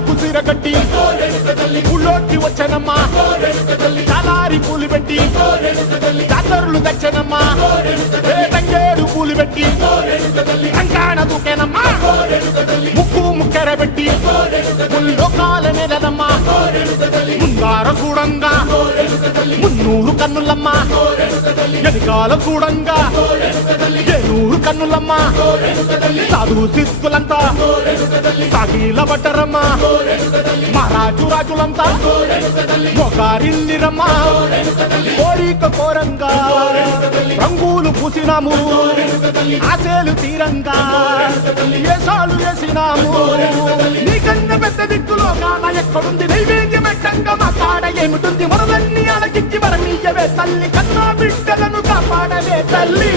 ఊళ్ళకు సిరగట్టి ఊళ్ళోకి వచ్చనమ్మా చాలారి పూలు పెట్టి జాతరులు తెచ్చనమ్మా తంగేడు పూలు పెట్టి కంకాణ దూకేనమ్మా ముక్కు ముక్కెర పెట్టి ముల్లోకాల నెలనమ్మా ముందార చూడంగా మున్నూరు కన్నులమ్మా ఎనికాల చూడంగా ఏనూరు కన్నులమ్మా సాధువు సిద్ధులంతా సాగిల బట్టరమ్మా మహారాజు రాజులంతా మొగారిల్లిరమ్మా కోరిక కోరంగా రంగులు పూసినాము ఆశలు తీరంగా ఏసాలు వేసినాము నీకన్నా పెద్ద దిక్కులో కాన ఎక్కడుంది నైవేద్యం పెట్టంగా మా కాడ ఏమిటుంది మనలన్నీ అలకిచ్చి మరణీయవే తల్లి కన్నా బిడ్డలను కాపాడవే తల్లి